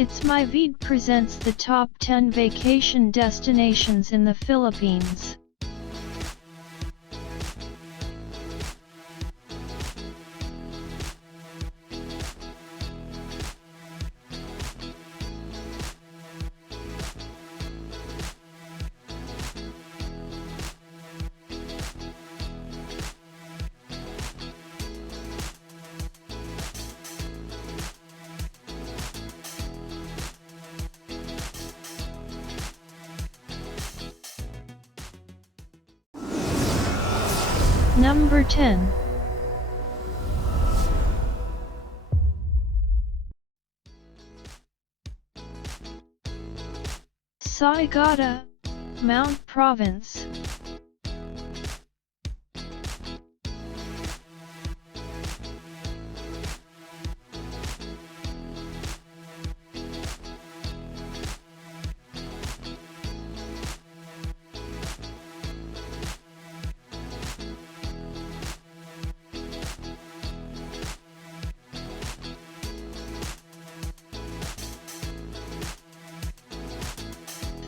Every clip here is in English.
It's My Vid presents the top 10 vacation destinations in the Philippines. Number 10. Saigata, Mount Province.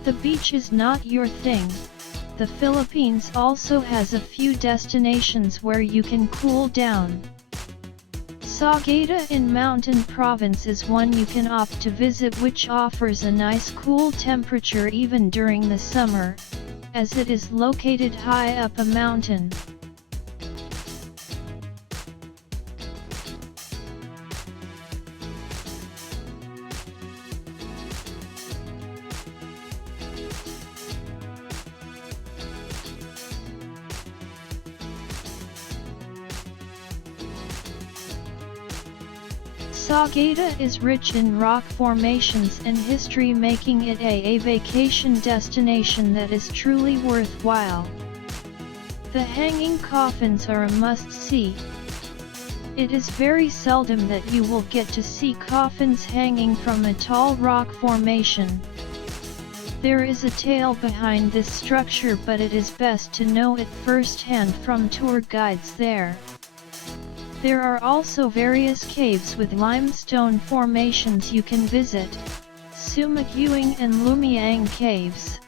The beach is not your thing. The Philippines also has a few destinations where you can cool down. Sagada in Mountain Province is one you can opt to visit, which offers a nice cool temperature even during the summer, as it is located high up a mountain. Sagada is rich in rock formations and history, making it a vacation destination that is truly worthwhile. The hanging coffins are a must-see. It is very seldom that you will get to see coffins hanging from a tall rock formation. There is a tale behind this structure, but it is best to know it firsthand from tour guides there. There are also various caves with limestone formations you can visit, Sumaguing and Lumiang Caves.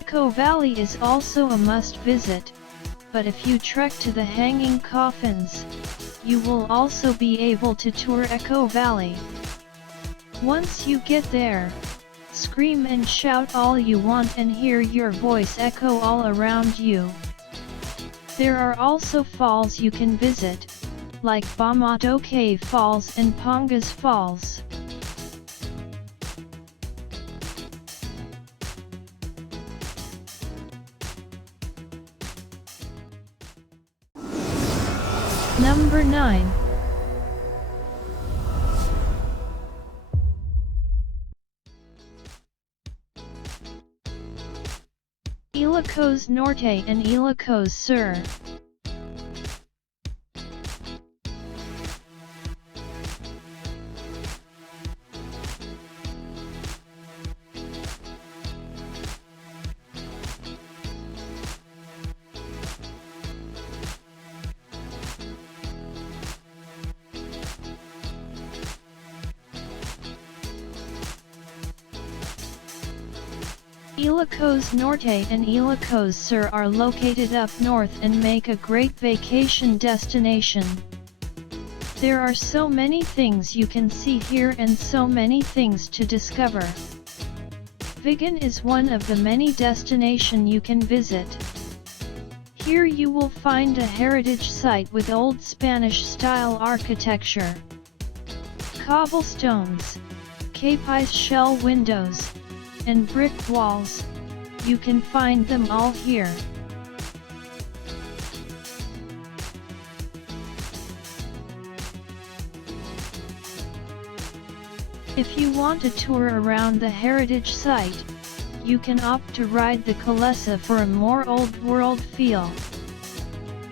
Echo Valley is also a must-visit, but if you trek to the Hanging Coffins, you will also be able to tour Echo Valley. Once you get there, scream and shout all you want and hear your voice echo all around you. There are also falls you can visit, like Bamado Cave Falls and Pongas Falls. Number 9. Ilocos Norte and Ilocos Sur. Ilocos Norte and Ilocos Sur are located up north and make a great vacation destination. There are so many things you can see here and so many things to discover. Vigan is one of the many destinations you can visit. Here you will find a heritage site with old Spanish-style architecture, cobblestones, Capiz shell windows, and brick walls. You can find them all here. If you want a tour around the heritage site, you can opt to ride the Kalesa for a more old world feel.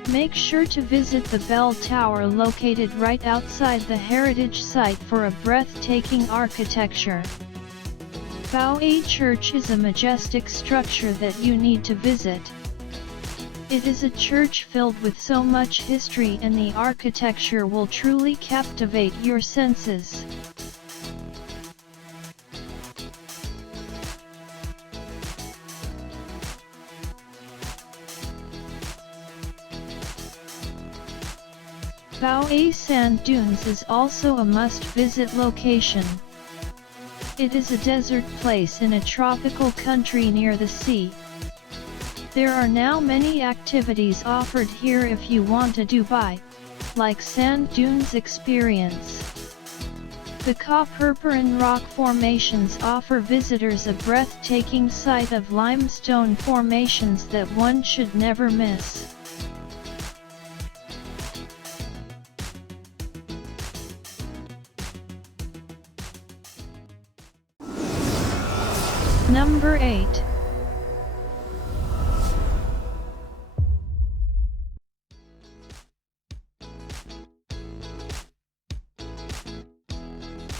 Make sure to visit the bell tower located right outside the heritage site for a breathtaking architecture. Bao'e Church is a majestic structure that you need to visit. It is a church filled with so much history, and the architecture will truly captivate your senses. Bao'e Sand Dunes is also a must-visit location. It is a desert place in a tropical country near the sea. There are now many activities offered here if you want a Dubai, like sand dunes experience. The Ka Purpuran rock formations offer visitors a breathtaking sight of limestone formations that one should never miss. Number 8.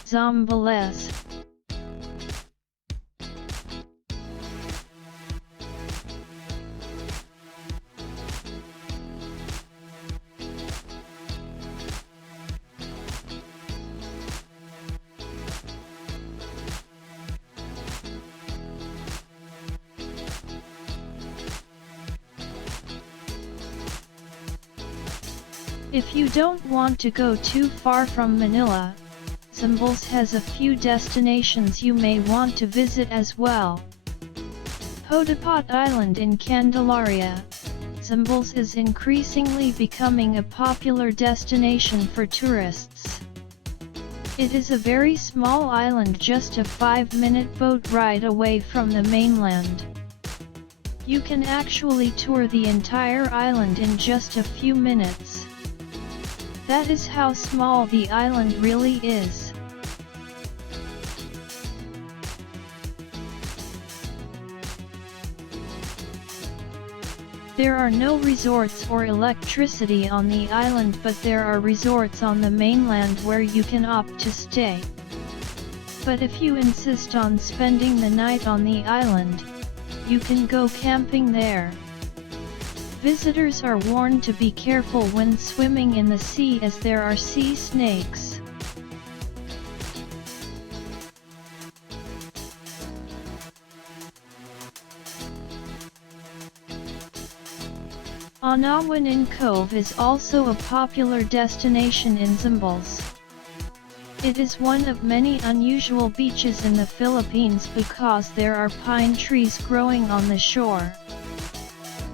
Zambales. If you don't want to go too far from Manila, Zambales has a few destinations you may want to visit as well. Potapat Island in Candelaria, Zambales is increasingly becoming a popular destination for tourists. It is a very small island just a 5-minute boat ride away from the mainland. You can actually tour the entire island in just a few minutes. That is how small the island really is. There are no resorts or electricity on the island, but there are resorts on the mainland where you can opt to stay. But if you insist on spending the night on the island, you can go camping there. Visitors are warned to be careful when swimming in the sea as there are sea snakes. Anawanan Cove is also a popular destination in Zambales. It is one of many unusual beaches in the Philippines because there are pine trees growing on the shore.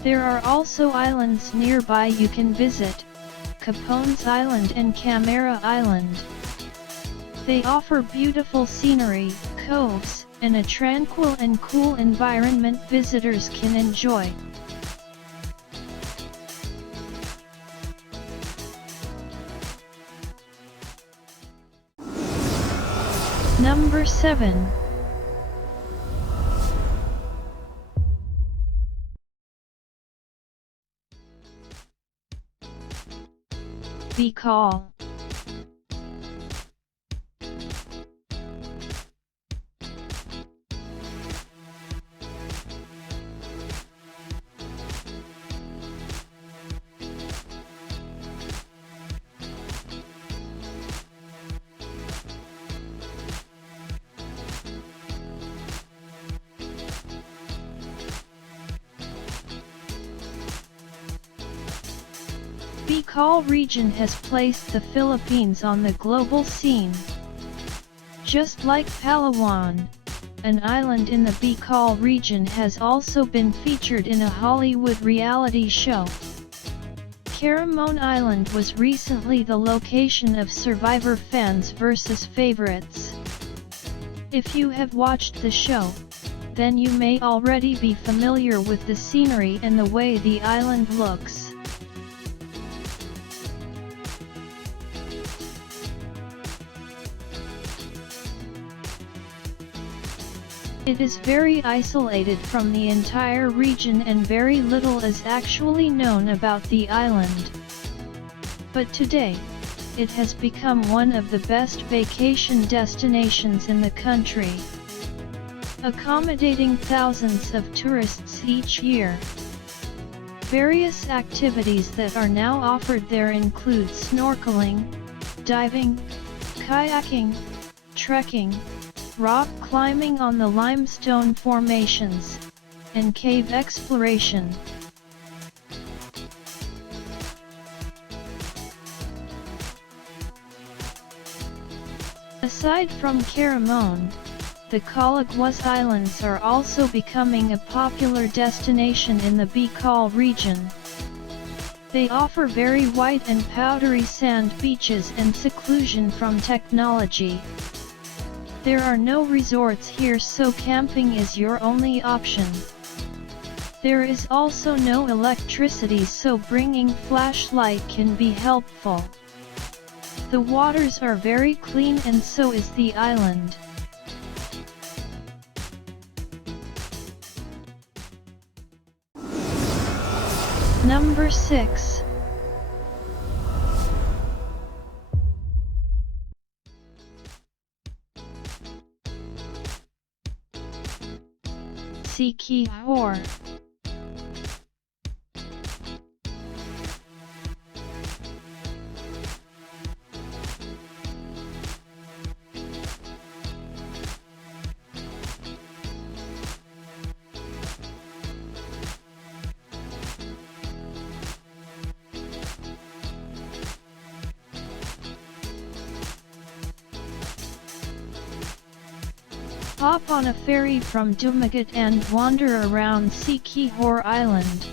There are also islands nearby you can visit, Capones Island and Camara Island. They offer beautiful scenery, coves, and a tranquil and cool environment visitors can enjoy. Number 7. Bicol. Bicol region has placed the Philippines on the global scene. Just like Palawan, an island in the Bicol region has also been featured in a Hollywood reality show. Caramon Island was recently the location of Survivor Fans vs Favorites. If you have watched the show, then you may already be familiar with the scenery and the way the island looks. It is very isolated from the entire region and very little is actually known about the island. But today, it has become one of the best vacation destinations in the country, accommodating thousands of tourists each year. Various activities that are now offered there include snorkeling, diving, kayaking, trekking, rock climbing on the limestone formations, and cave exploration. Aside from Caramoan, the Calaguas Islands are also becoming a popular destination in the Bicol region. They offer very white and powdery sand beaches and seclusion from technology. There are no resorts here, so camping is your only option. There is also no electricity, so bringing flashlight can be helpful. The waters are very clean and so is the island. Number 6. Siquijor. Hop on a ferry from Dumaguete and wander around Siquijor Island.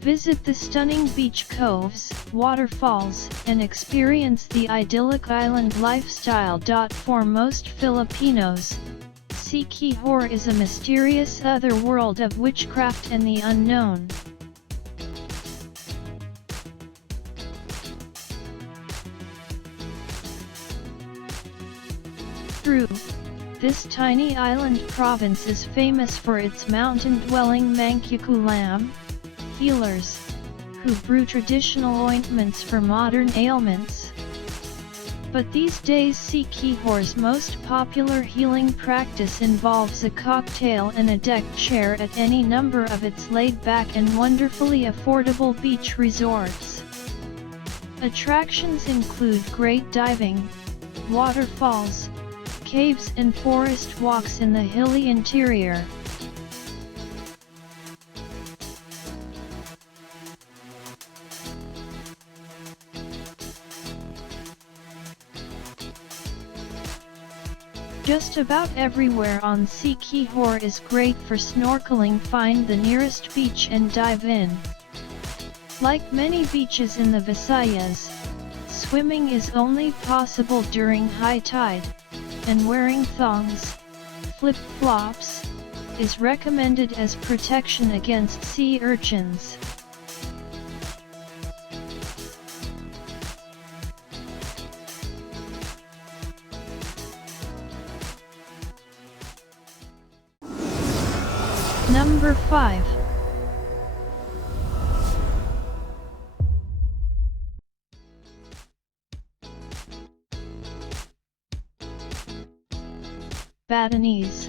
Visit the stunning beach coves, waterfalls, and experience the idyllic island lifestyle. For most Filipinos, Siquijor is a mysterious other world of witchcraft and the unknown. This tiny island province is famous for its mountain-dwelling Mangkukulam healers, who brew traditional ointments for modern ailments. But these days Siquijor's most popular healing practice involves a cocktail and a deck chair at any number of its laid-back and wonderfully affordable beach resorts. Attractions include great diving, waterfalls, caves and forest walks in the hilly interior. Just about everywhere on Siquijor is great for snorkeling. Find the nearest beach and dive in. Like many beaches in the Visayas, swimming is only possible during high tide, and wearing thongs, flip-flops, is recommended as protection against sea urchins. Number 5. Batanes.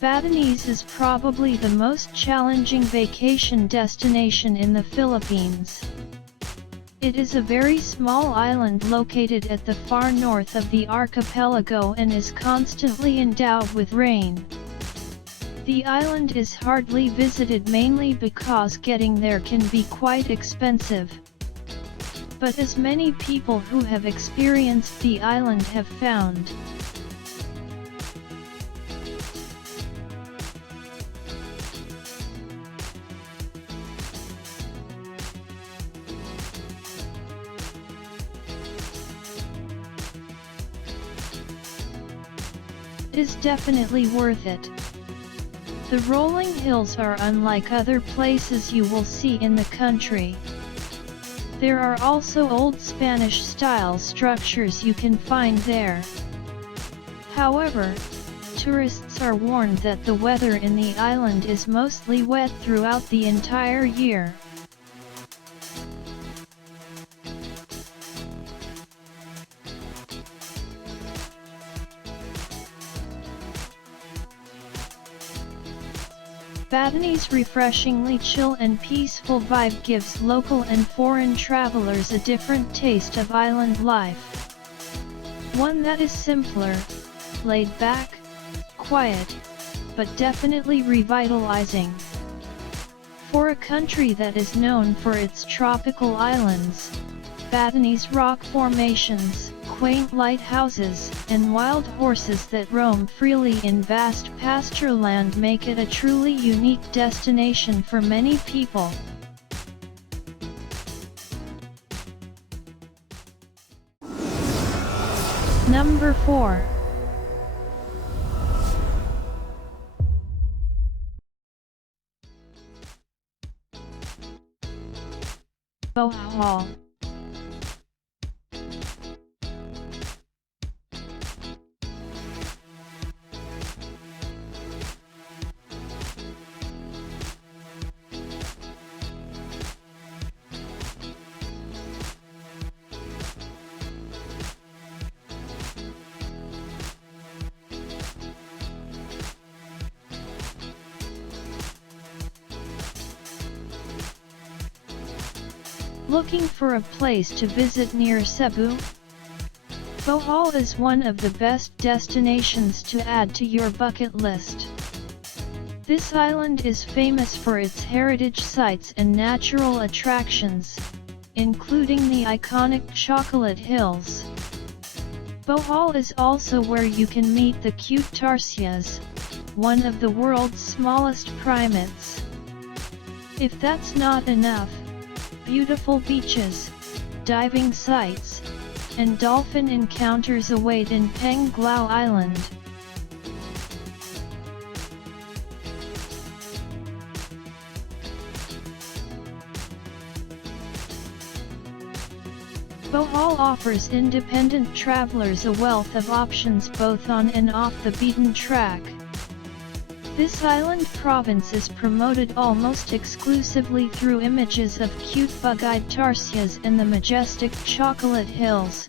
Batanes is probably the most challenging vacation destination in the Philippines. It is a very small island located at the far north of the archipelago and is constantly endowed with rain. The island is hardly visited mainly because getting there can be quite expensive. But as many people who have experienced the island have found, is definitely worth it. The rolling hills are unlike other places you will see in the country. There are also old Spanish-style structures you can find there. However, tourists are warned that the weather in the island is mostly wet throughout the entire year. Batanes' refreshingly chill and peaceful vibe gives local and foreign travelers a different taste of island life. One that is simpler, laid back, quiet, but definitely revitalizing. For a country that is known for its tropical islands, Batanes' rock formations, quaint lighthouses, and wild horses that roam freely in vast pasture land make it a truly unique destination for many people. Number 4. Bohol. Looking for a place to visit near Cebu? Bohol is one of the best destinations to add to your bucket list. This island is famous for its heritage sites and natural attractions, including the iconic Chocolate Hills. Bohol is also where you can meet the cute tarsias, one of the world's smallest primates. If that's not enough, beautiful beaches, diving sites, and dolphin encounters await in Panglao Island. Bohol offers independent travelers a wealth of options both on and off the beaten track. This island province is promoted almost exclusively through images of cute bug-eyed tarsias and the majestic Chocolate Hills,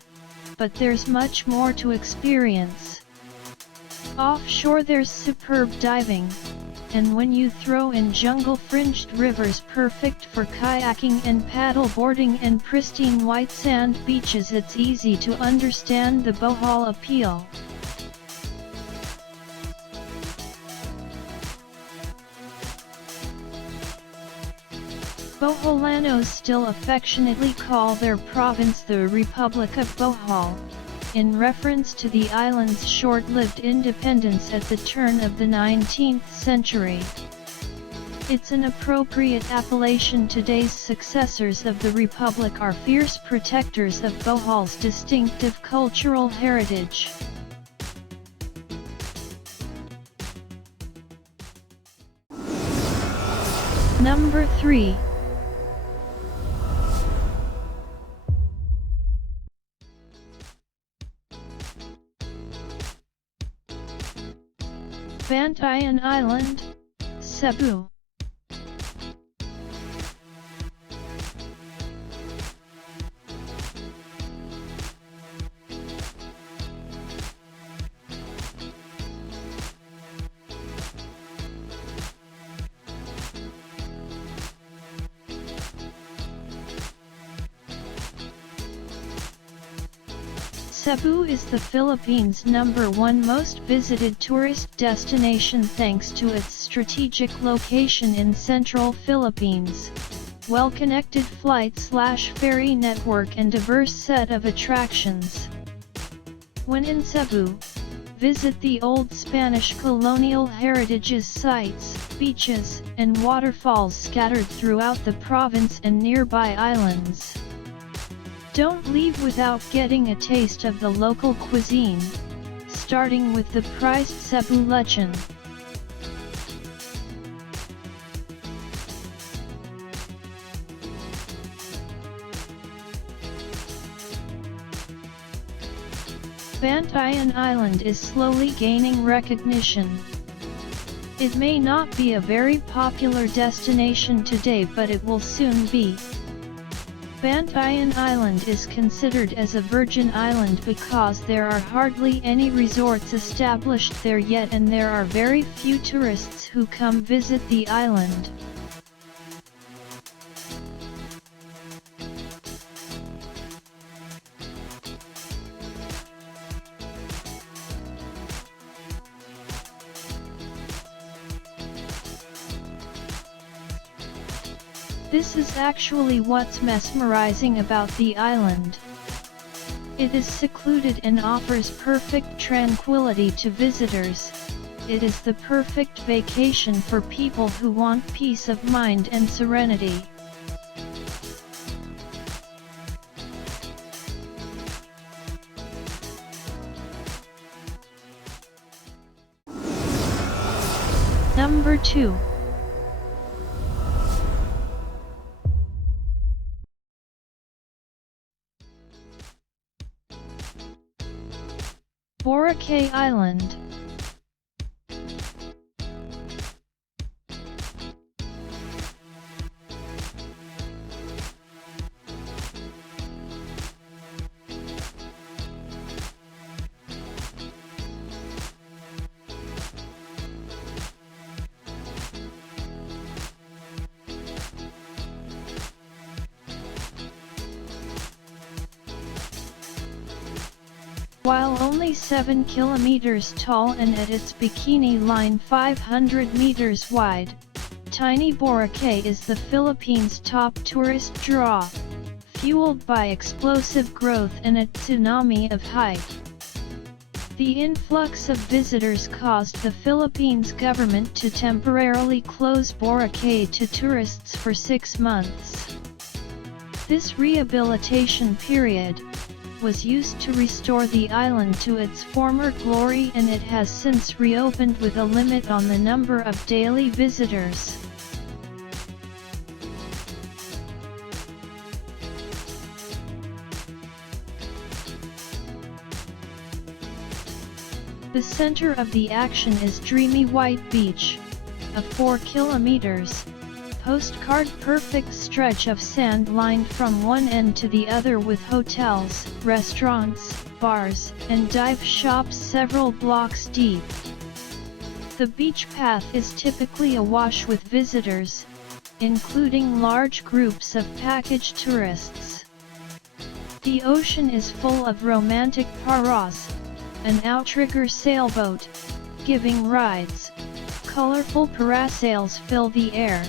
but there's much more to experience. Offshore there's superb diving, and when you throw in jungle-fringed rivers perfect for kayaking and paddle boarding and pristine white sand beaches, it's easy to understand the Bohol appeal. Boholanos still affectionately call their province the Republic of Bohol, in reference to the island's short-lived independence at the turn of the 19th century. It's an appropriate appellation. Today's successors of the Republic are fierce protectors of Bohol's distinctive cultural heritage. Number 3. Bantayan Island, Cebu. Cebu is the Philippines' #1 most visited tourist destination thanks to its strategic location in central Philippines, well-connected flight/ferry network and diverse set of attractions. When in Cebu, visit the old Spanish colonial heritage's sites, beaches, and waterfalls scattered throughout the province and nearby islands. Don't leave without getting a taste of the local cuisine, starting with the priced Cebu lechon. Bantayan Island is slowly gaining recognition. It may not be a very popular destination today, but it will soon be. Bantayan Island is considered as a virgin island because there are hardly any resorts established there yet, and there are very few tourists who come visit the island. This is actually what's mesmerizing about the island. It is secluded and offers perfect tranquility to visitors. It is the perfect vacation for people who want peace of mind and serenity. Number 2. Boracay Island. While only 7 kilometers tall and at its bikini line 500 meters wide, tiny Boracay is the Philippines' top tourist draw, fueled by explosive growth and a tsunami of hype. The influx of visitors caused the Philippines government to temporarily close Boracay to tourists for 6 months. This rehabilitation period was used to restore the island to its former glory, and it has since reopened with a limit on the number of daily visitors. The center of the action is dreamy white beach, a 4 kilometers, postcard perfect stretch of sand lined from one end to the other with hotels, restaurants, bars, and dive shops several blocks deep. The beach path is typically awash with visitors, including large groups of package tourists. The ocean is full of romantic paros, an outrigger sailboat, giving rides. Colorful parasails fill the air.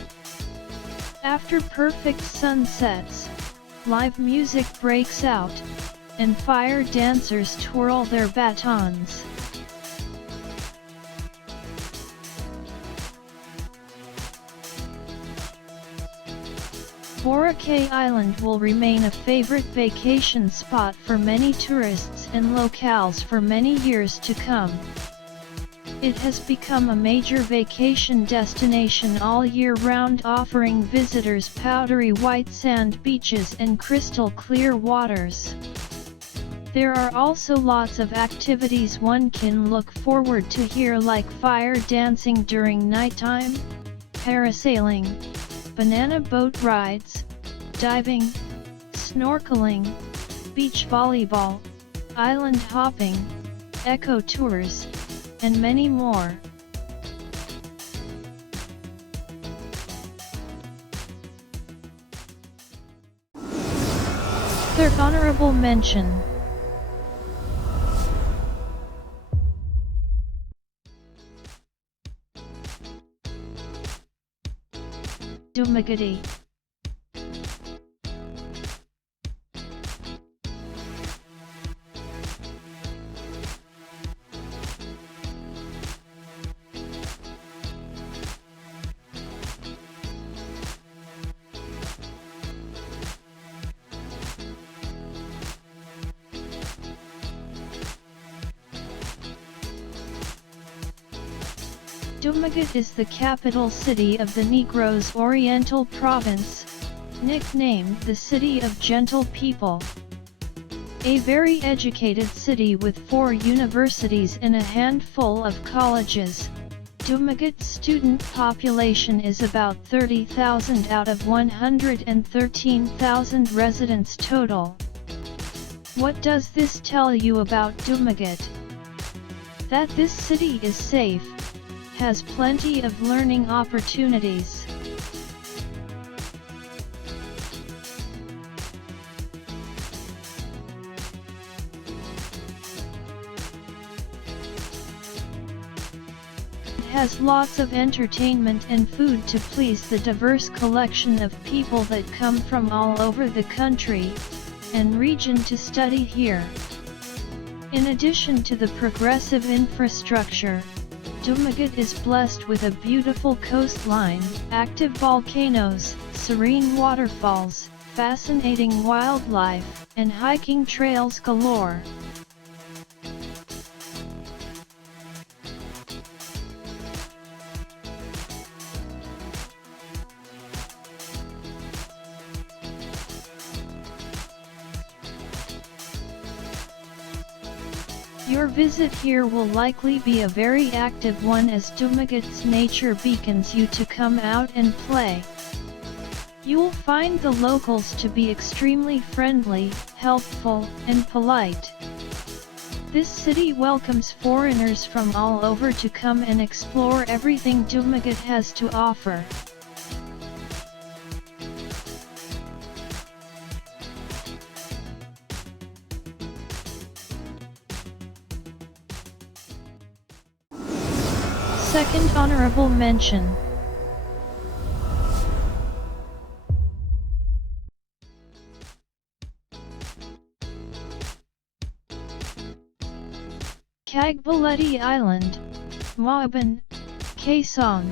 After perfect sunsets, live music breaks out, and fire dancers twirl their batons. Boracay Island will remain a favorite vacation spot for many tourists and locals for many years to come. It has become a major vacation destination all year round, offering visitors powdery white sand beaches and crystal clear waters. There are also lots of activities one can look forward to here, like fire dancing during nighttime, parasailing, banana boat rides, diving, snorkeling, beach volleyball, island hopping, eco tours, and many more. Third honorable mention. Dumaguete. Dumaguete is the capital city of the Negros Oriental Province, nicknamed the City of Gentle People. A very educated city with 4 universities and a handful of colleges, Dumaguete's student population is about 30,000 out of 113,000 residents total. What does this tell you about Dumaguete? That this city is safe, has plenty of learning opportunities. It has lots of entertainment and food to please the diverse collection of people that come from all over the country and region to study here. In addition to the progressive infrastructure, Dumaguete is blessed with a beautiful coastline, active volcanoes, serene waterfalls, fascinating wildlife, and hiking trails galore. Your visit here will likely be a very active one as Dumaguete's nature beacons you to come out and play. You will find the locals to be extremely friendly, helpful, and polite. This city welcomes foreigners from all over to come and explore everything Dumaguete has to offer. Second honorable mention. Cagbaleti Island, Moabon, Quezon.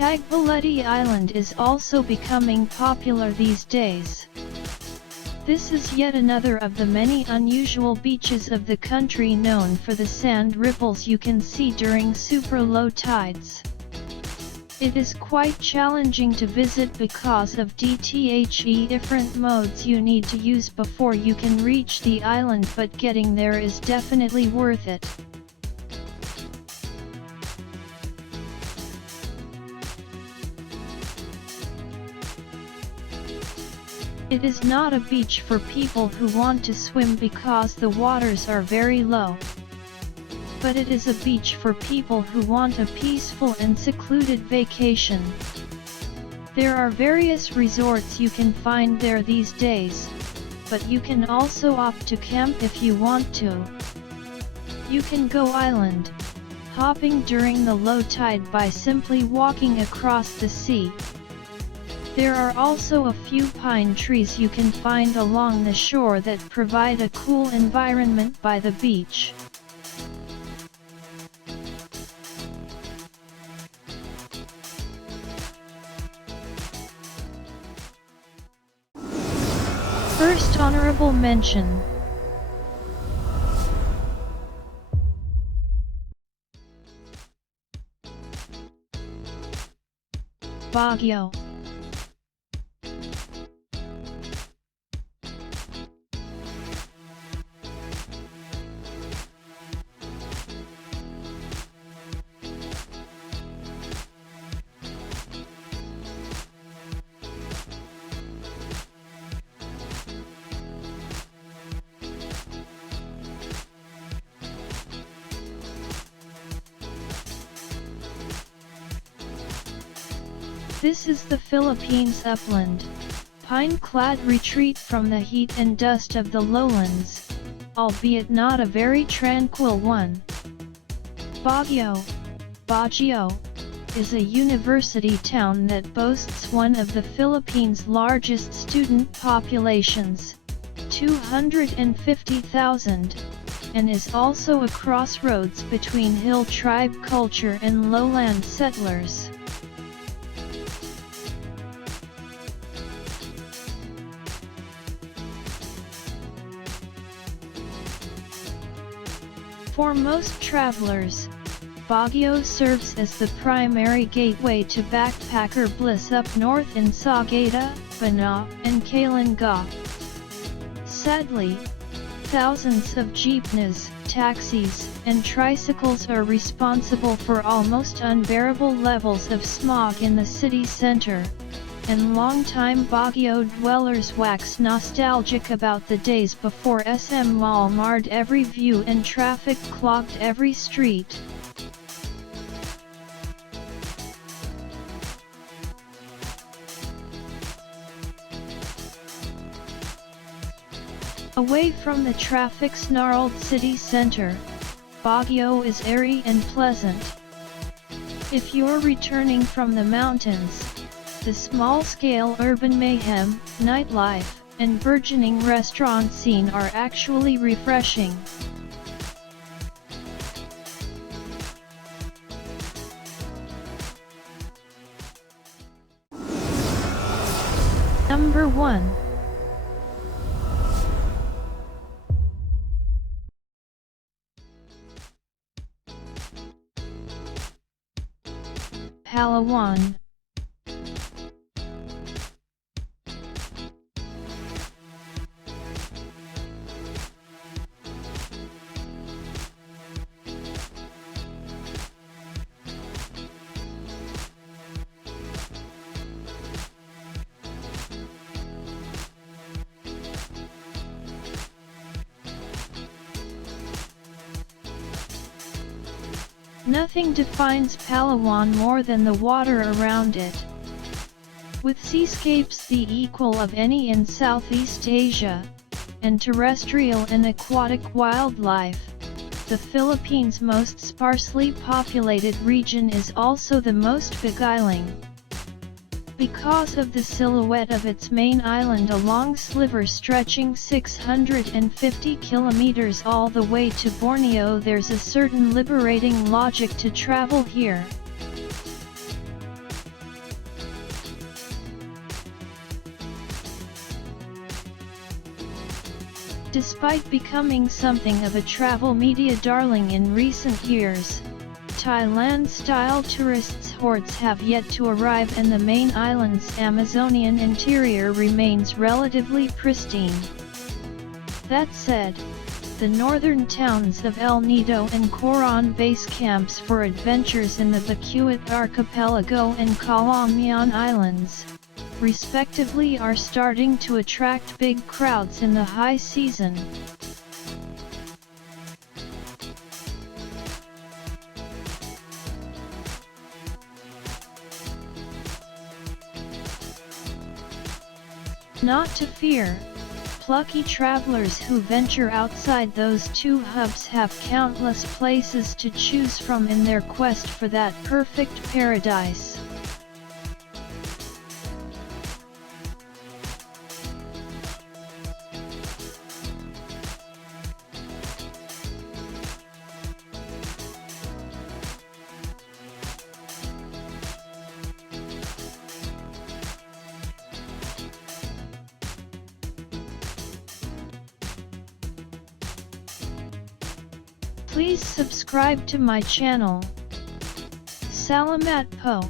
Cagbaleti Island is also becoming popular these days. This is yet another of the many unusual beaches of the country known for the sand ripples you can see during super low tides. It is quite challenging to visit because of different modes you need to use before you can reach the island, but getting there is definitely worth it. It is not a beach for people who want to swim because the waters are very low. But it is a beach for people who want a peaceful and secluded vacation. There are various resorts you can find there these days, but you can also opt to camp if you want to. You can go island hopping during the low tide by simply walking across the sea. There are also a few pine trees you can find along the shore that provide a cool environment by the beach. First honorable mention. Baguio. This is the Philippines upland, pine-clad retreat from the heat and dust of the lowlands, albeit not a very tranquil one. Baguio, is a university town that boasts one of the Philippines' largest student populations, 250,000, and is also a crossroads between hill tribe culture and lowland settlers. For most travelers, Baguio serves as the primary gateway to backpacker bliss up north in Sagada, Banao, and Calanga. Sadly, thousands of jeepneys, taxis, and tricycles are responsible for almost unbearable levels of smog in the city center, and longtime Baguio dwellers wax nostalgic about the days before SM Mall marred every view and traffic clogged every street. Away from the traffic-snarled city center, Baguio is airy and pleasant. If you're returning from the mountains, the small-scale urban mayhem, nightlife, and burgeoning restaurant scene are actually refreshing. Number 1. Palawan. Nothing defines Palawan more than the water around it. With seascapes the equal of any in Southeast Asia, and terrestrial and aquatic wildlife, the Philippines' most sparsely populated region is also the most beguiling. Because of the silhouette of its main island, a long sliver stretching 650 kilometers all the way to Borneo, there's a certain liberating logic to travel here. Despite becoming something of a travel media darling in recent years, Thailand-style tourists' hordes have yet to arrive, and the main island's Amazonian interior remains relatively pristine. That said, the northern towns of El Nido and Coron base camps for adventures in the Bacuit Archipelago and Calamian Islands, respectively, are starting to attract big crowds in the high season. Not to fear, plucky travelers who venture outside those two hubs have countless places to choose from in their quest for that perfect paradise. Please subscribe to my channel. Salamat po.